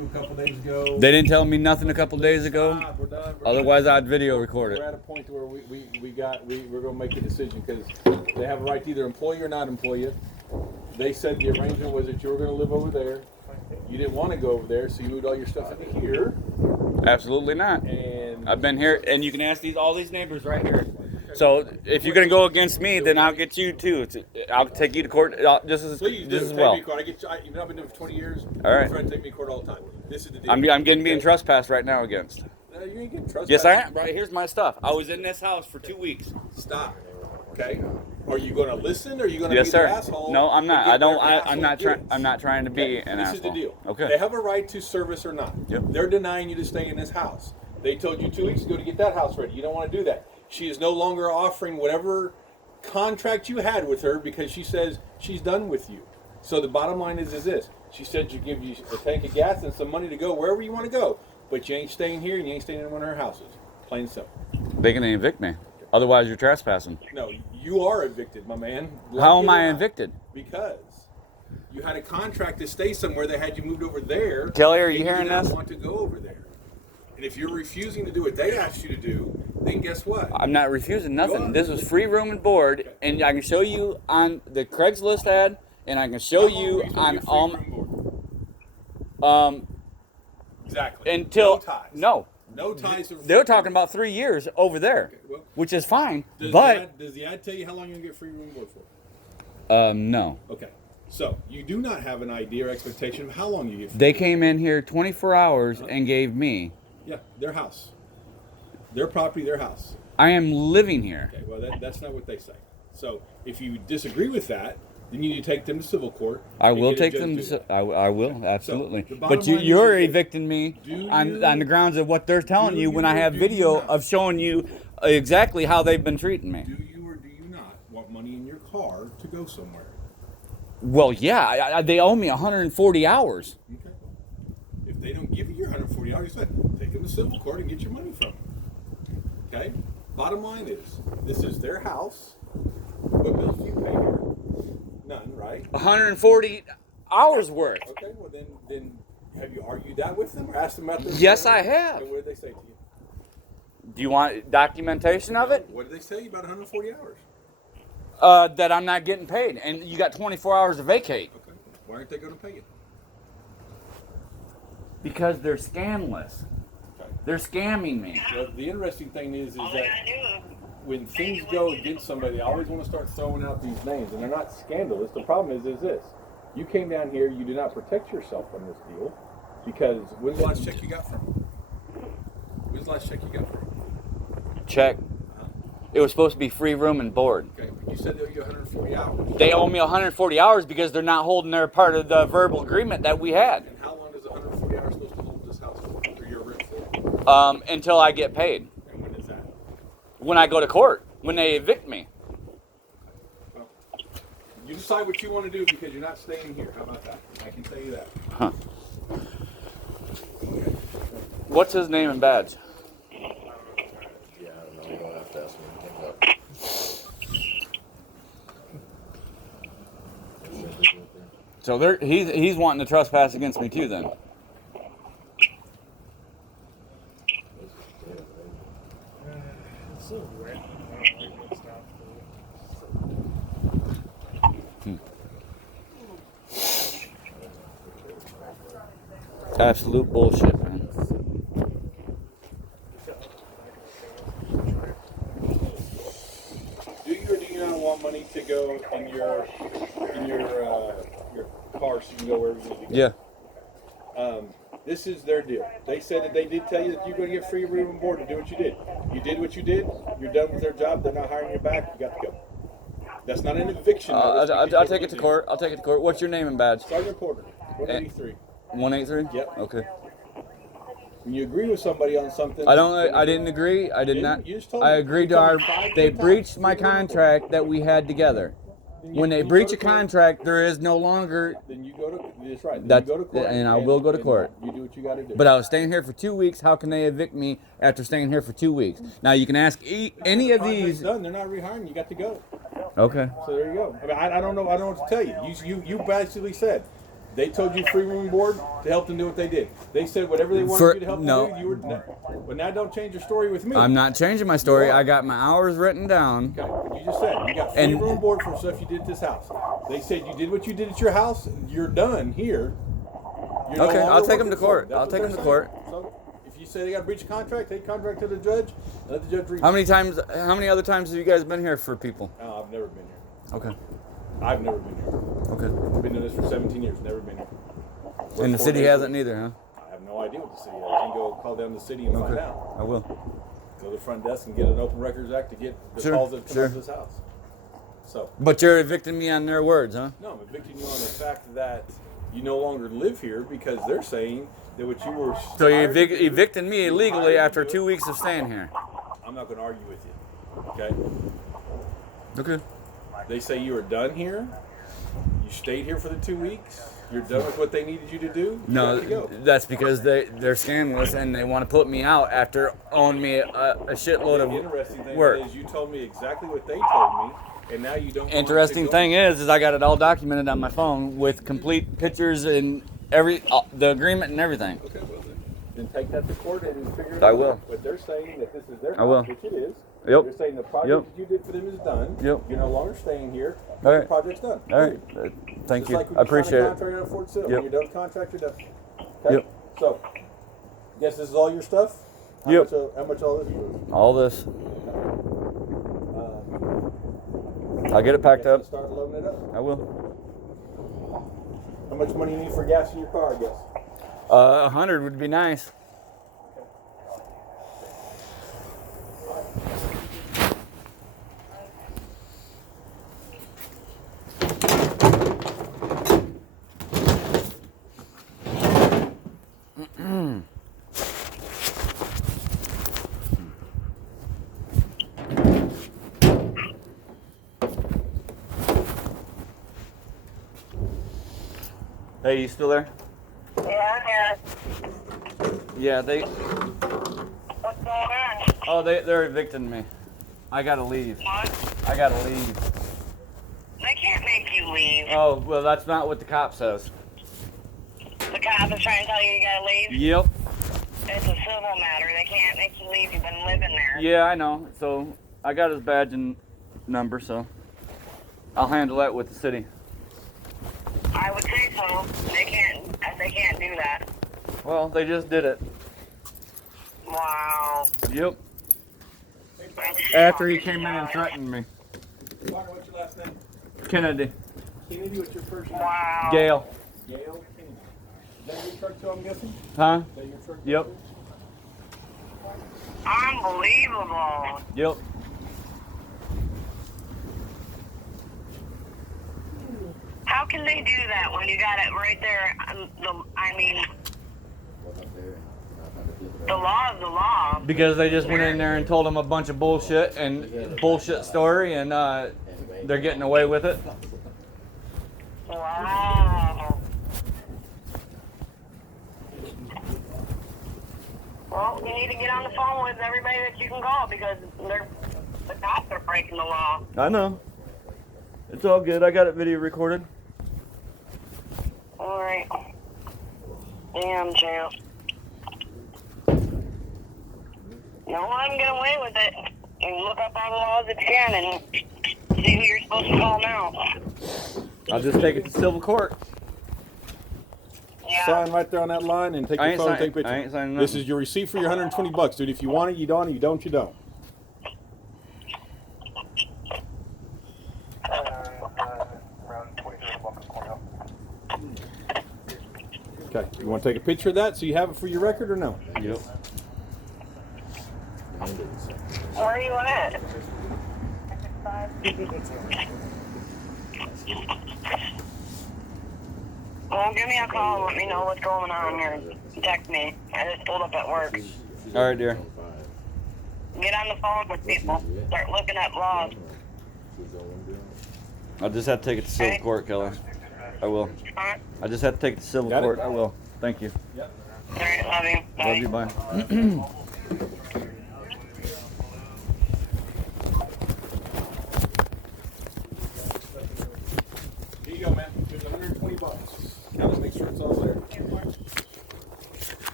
you a couple days ago. They didn't tell me nothing a couple days ago. We're done. Otherwise, I'd video record We're it. at a point where we're going to make a decision because they have a right to either employ you or not employ you. They said the arrangement was that you were going to live over there. You didn't want to go over there, so you moved all your stuff into here. Absolutely not. And I've been here, and you can ask all these neighbors right here. So if you're gonna go against me, then I'll get you too. I'll take you to court just as please do. as Take well. me to court. I've been doing it for 20 years. All right. I'm trying to take me to court all the time. This is the deal. I'm getting being trespassed right now against. No, you ain't getting trespassed. Yes, I am. Right here's my stuff. I was in this house for 2 weeks. Stop. Okay. Are you going to listen, or are you going to Yes, be sir. the asshole? No, I'm not. I'm not trying. trying. I'm not trying to be an This asshole. is the deal. Okay. They have a right to service or not. Yep. They're denying you to stay in this house. They told you 2 weeks ago to get that house ready. You don't want to do that. She is no longer offering whatever contract you had with her because she says she's done with you. So the bottom line is this. She said she'd give you a tank of gas and some money to go wherever you want to go. But you ain't staying here and you ain't staying in one of her houses. Plain and simple. They can evict me. Otherwise, you're trespassing. No, you are evicted, my man. How am I evicted? Because you had a contract to stay somewhere. They had you moved over there. Kelly, are you and hearing you didn't this? want to go over there. And if you're refusing to do what they asked you to do, then guess what? I'm not refusing nothing. This was free room and board, and I can show you on the Craigslist ad, and I can show you on exactly. until no ties. No ties. They're talking about 3 years over there, Okay, well, which is fine. does the ad tell you how long you're gonna get free room and board for? No. Okay. So you do not have an idea or expectation of how long you get free. They came in here 24 hours and gave me. Yeah, their house, their property, their house. I am living here. Okay, well that's not what they say. So if you disagree with that, then you need to take them to civil court. I will take them. I will absolutely. So, but you're evicting me on the grounds of what they're telling you when I have video of showing you exactly how they've been treating me. Do you or do you not want money in your car to go somewhere? Well, yeah, they owe me 140 hours. Okay. If they don't give you your 140 hours, take them to civil court and get your money from them. Okay. Bottom line is, this is their house. What bills do you pay here? None, right? 140 hours worth. Okay, well then have you argued that with them or asked them about their Yes, I have. Okay, what did they say to you? Do you want documentation of it? What did they say about 140 hours? That I'm not getting paid, and you got 24 hours to vacate. Okay, why aren't they going to pay you? Because they're scandalous. Okay. They're scamming me. Well, the interesting thing is that when things go against somebody, they always want to start throwing out these names, and they're not scandalous. The problem is this. You came down here, you did not protect yourself from this deal, because when's the last check you got from them? When's the last check you got from them? Check. It was supposed to be free room and board. Okay, but you said they owe you 140 hours. They owe me 140 hours because they're not holding their part of the verbal agreement that we had. And how long is 140 hours supposed to hold this house for, or your rent for? Until I get paid. And when is that? When I go to court. When they evict me. Well, you decide what you want to do because you're not staying here. How about that? I can tell you that. Huh. What's his name and badge? Yeah, I don't know. You don't have to ask me anything up. So he's wanting to trespass against me too then. It's so wet. Absolute bullshit, man. Do you or do you not want money to go in your car so you can go wherever you need to go? Yeah. This is their deal. They said that they did tell you that you're going to get free room and board to do what you did. You did what you did. You're done with their job. They're not hiring you back. You got to go. That's not an eviction. I'll take it to court. I'll take it to court. What's your name and badge? Sergeant Porter, 183. 183? Yep. Okay. When you agree with somebody on something, I didn't agree. I did not. You just told I me. agreed You to told our. me 5 They times. breached my contract that we had together. When they breach a contract, there is no longer. Then you go to. That's right. Then That's- you go to court, and I will go to court. You do what you got to do. But I was staying here for 2 weeks. How can they evict me after staying here for 2 weeks? Now you can ask any of Contract's these. done. They're not rehiring. You got to go. Okay. So there you go. I mean, I don't know. I don't know what to tell you. You basically said, They told you free room and board to help them do what they did. They said whatever they wanted you to help them do, you were. But now don't change your story with me. I'm not changing my story. I got my hours written down. Okay, but you just said you got free room and board from stuff you did at this house. They said you did what you did at your house. You're done here. You're no Okay, longer I'll take them working to for court. them. I'll That's take what them to they're court. saying. So if you say they got to breach a contract, take contract to the judge. Let the judge read. How many other times have you guys been here for people? I've never been here. Okay. I've never been here. Okay. I've been doing this for 17 years. Never been here. And the city hasn't either, huh? I have no idea what the city has. You can go call down the city and find Okay. out. I will. Go to the front desk and get an Open Records Act to get the Sure, calls that come sure. to this house. So, But you're evicting me on their words, huh? no, I'm evicting you on the fact that you no longer live here because they're saying that what you were. So you're hired to do- evicting me illegally hired to after do it. 2 weeks of staying here. I'm not going to argue with you. Okay? Okay. They say you were done here. You stayed here for the 2 weeks. You're done with what they needed you to do. You have to No, go. that's because they're scandalous and they want to put me out after owing me a shitload The of interesting thing work. is you told me exactly what they told me, and now you don't. want Interesting to go. thing is I got it all documented on my phone with complete pictures and the agreement and everything. Okay, well then take that to court and figure it I out. will. But they're saying that this is their I will. house, which it is. Yep. They're saying the project Yep. that you did for them is done. Yep. You're no longer staying here. All The right. project's done. All right. Thank Just you. like when I you sign appreciate a it. contract out of Fort Sill. Yep. When you're done with the contract, you're done. Okay? Yep. So, guess this is all your stuff? Yep. How much all this is? All this. I'll get it packed Guess up. let's start loading it up. I will. How much money you need for gas in your car, I guess? 100 would be nice. Hey, you still there? Yeah. Yeah, they. What's going on? Oh, they're evicting me. I gotta leave. What? I gotta leave. They can't make you leave. Oh, well, that's not what the cop says. The cop is trying to tell you you gotta leave. Yep. It's a civil matter. They can't make you leave. You've been living there. Yeah, I know. So I got his badge and number, so I'll handle that with the city. I would say so. They can't do that. Well, they just did it. Wow. Yep. That's After he shocking. came in and threatened me. Walker, what's your last name? Kennedy. Kennedy, what's your first name? Wow. Gail. Gail Kennedy. Is that your truck too, I'm guessing? Huh? Is that your truck? Yep. Unbelievable. Yep. How can they do that when you got it right there? The law is the law. Because they just went in there and told him a bunch of bullshit and bullshit story, and they're getting away with it. Wow. Well, you need to get on the phone with everybody that you can call because the cops are breaking the law. I know. It's all good. I got it video recorded. All right. Damn, jail. No one can get away with it. You look up all the laws that you can and see who you're supposed to call now. I'll just take it to civil court. Yeah. Sign right there on that line and take I your ain't phone, sign- take a picture. I ain't signing This nothing. is your receipt for your $120, dude. If you want it, you don't. You don't, you don't. Okay. You want to take a picture of that so you have it for your record or no? Yep. Where are you at? Well, give me a call and let me know what's going on here. Text me. I just pulled up at work. All right, dear. Get on the phone with people. Start looking at laws. I'll just have to take it to civil court, Keller. I will. Huh? I just have to take it to civil Got it? court. I will. Thank you. All right, love you. Bye. Love you. Bye. Here you go, man. Here's $120. Now let's make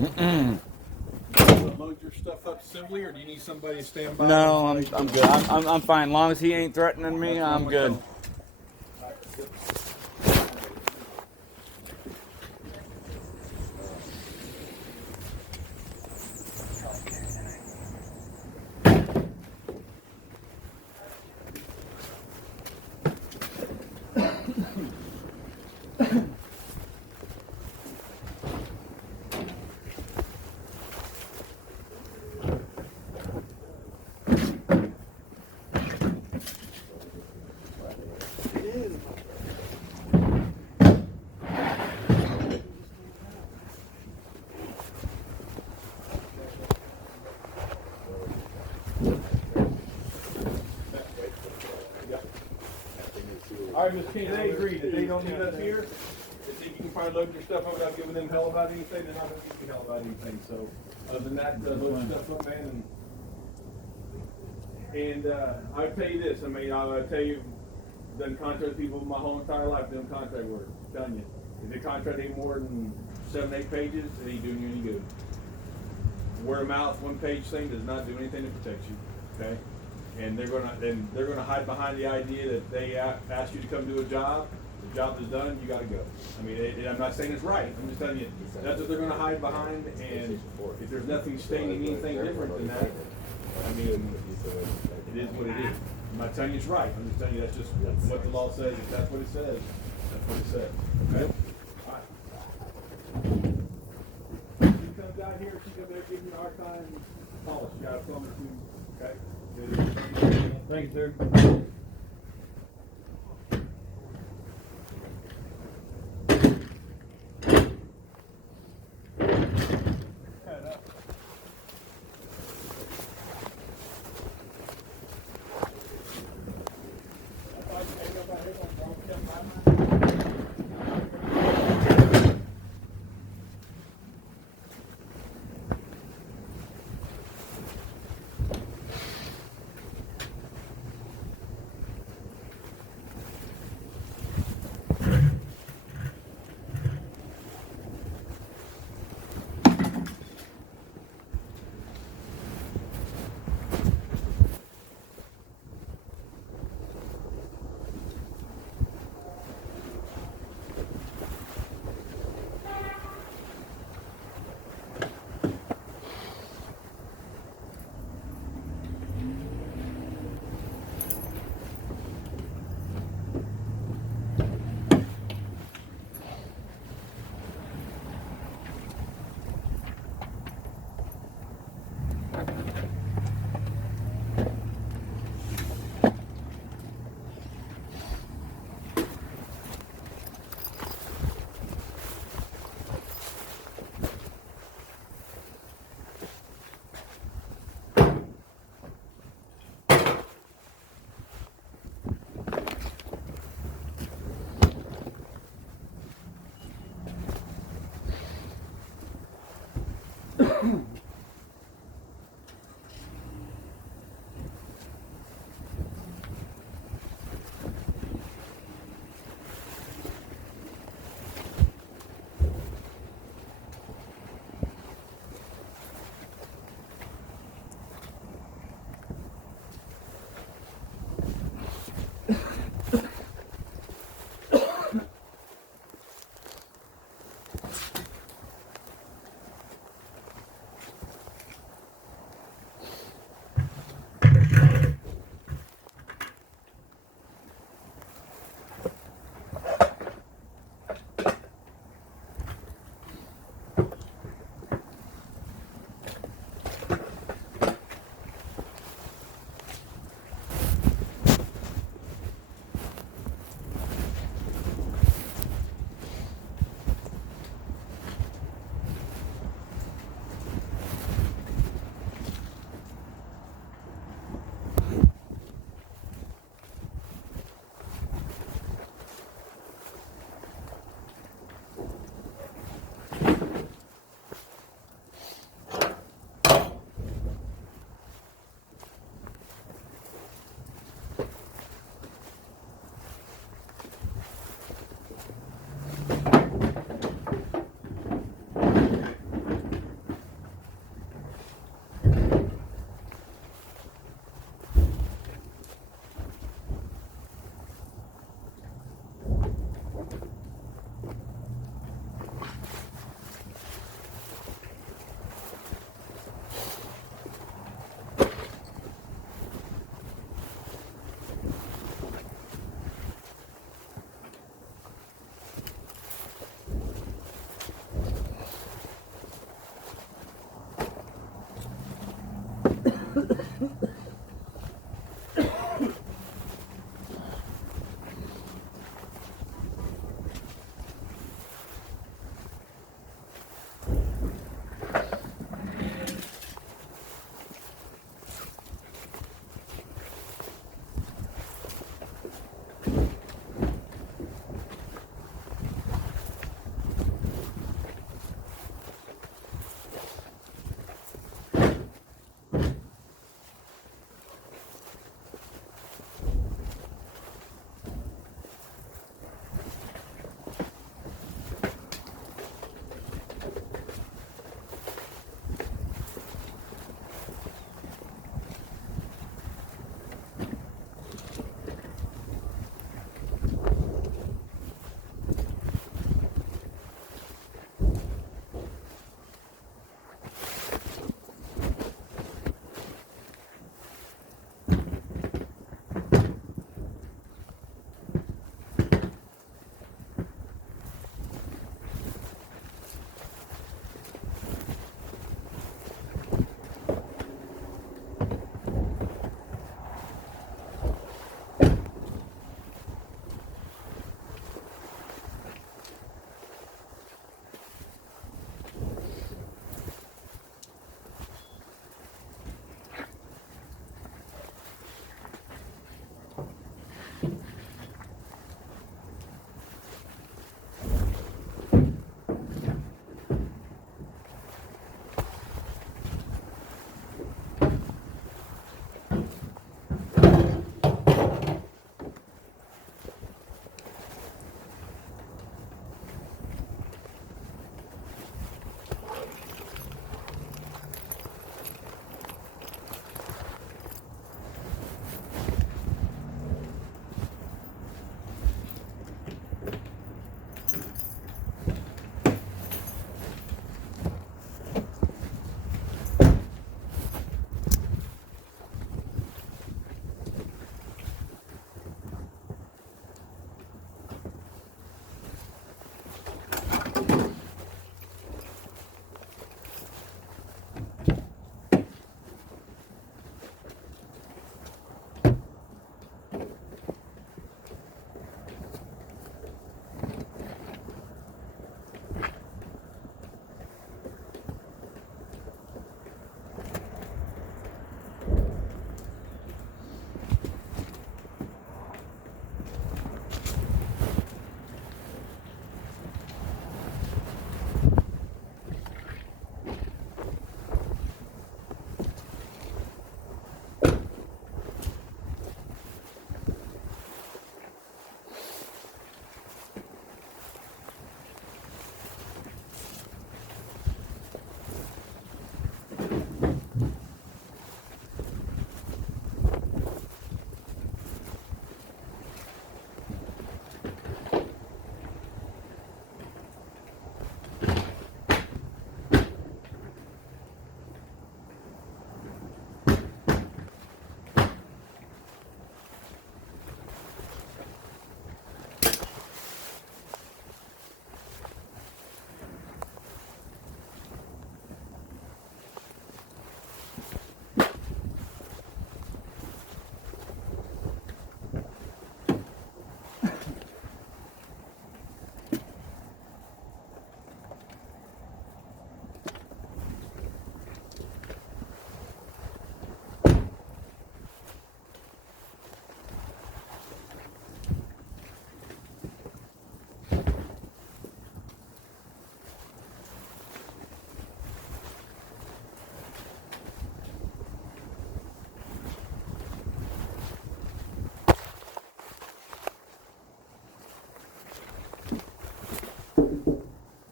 Load your stuff up simply, or do you need somebody to stand by? No, I'm good. I'm fine. As long as he ain't threatening me, I'm good. All right, Ms. King, they agree that they don't need us here. They think you can probably load your stuff up without giving them hell about anything. They're not going to give you hell about anything. So, other than that, load your stuff up, man. And I'll tell you this. I mean, I'll tell you, done contract people my whole entire life doing contract work. I'm telling you, if they contract any more than 7, 8 pages, it ain't doing you any good. Word of mouth, 1-page thing does not do anything to protect you. Okay. And they're gonna hide behind the idea that they asked you to come do a job. The job is done. You got to go. I mean, I'm not saying it's right. I'm just telling you that's what they're gonna hide behind. And if there's nothing stating anything different than that, I mean, it is what it is. I'm not telling you it's right. I'm just telling you that's just what the law says. If that's what it says, that's what it says. Okay. All right. She comes down here. She comes there, gives you a hard time. Call us. You got to phone her too. Okay. Thanks, sir.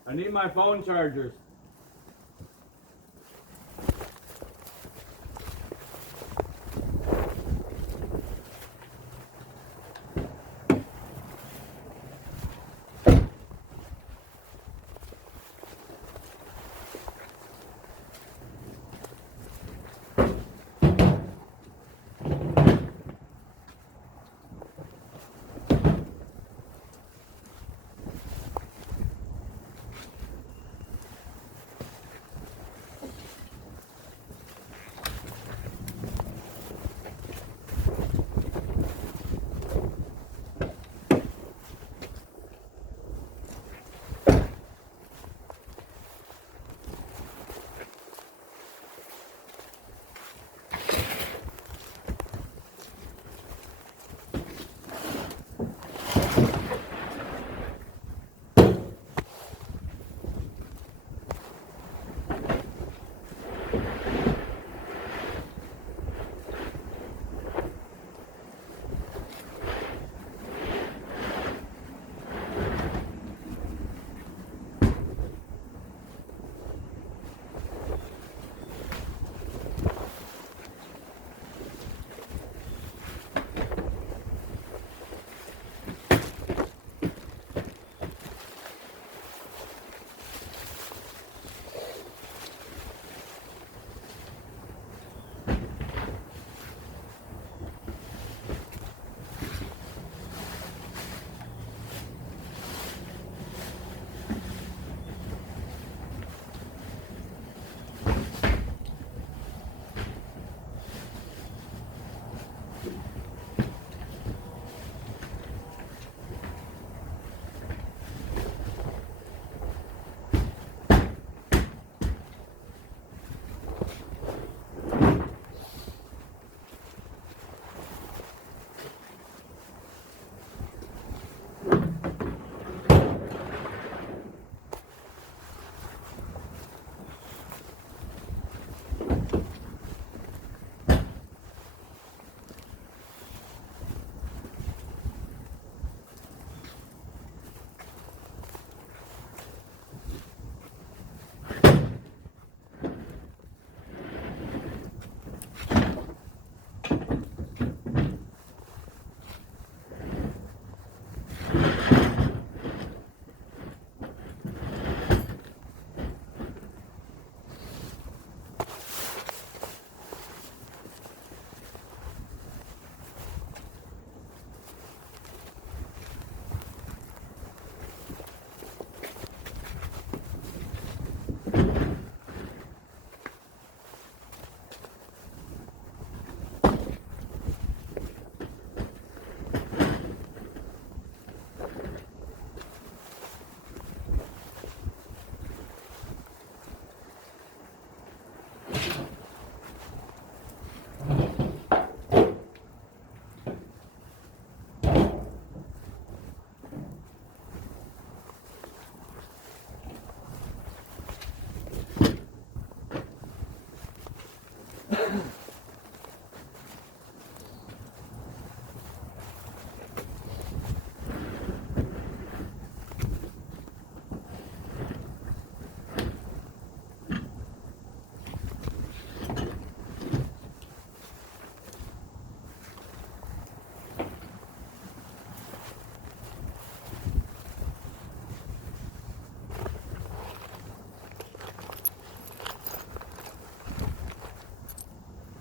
I need my phone chargers.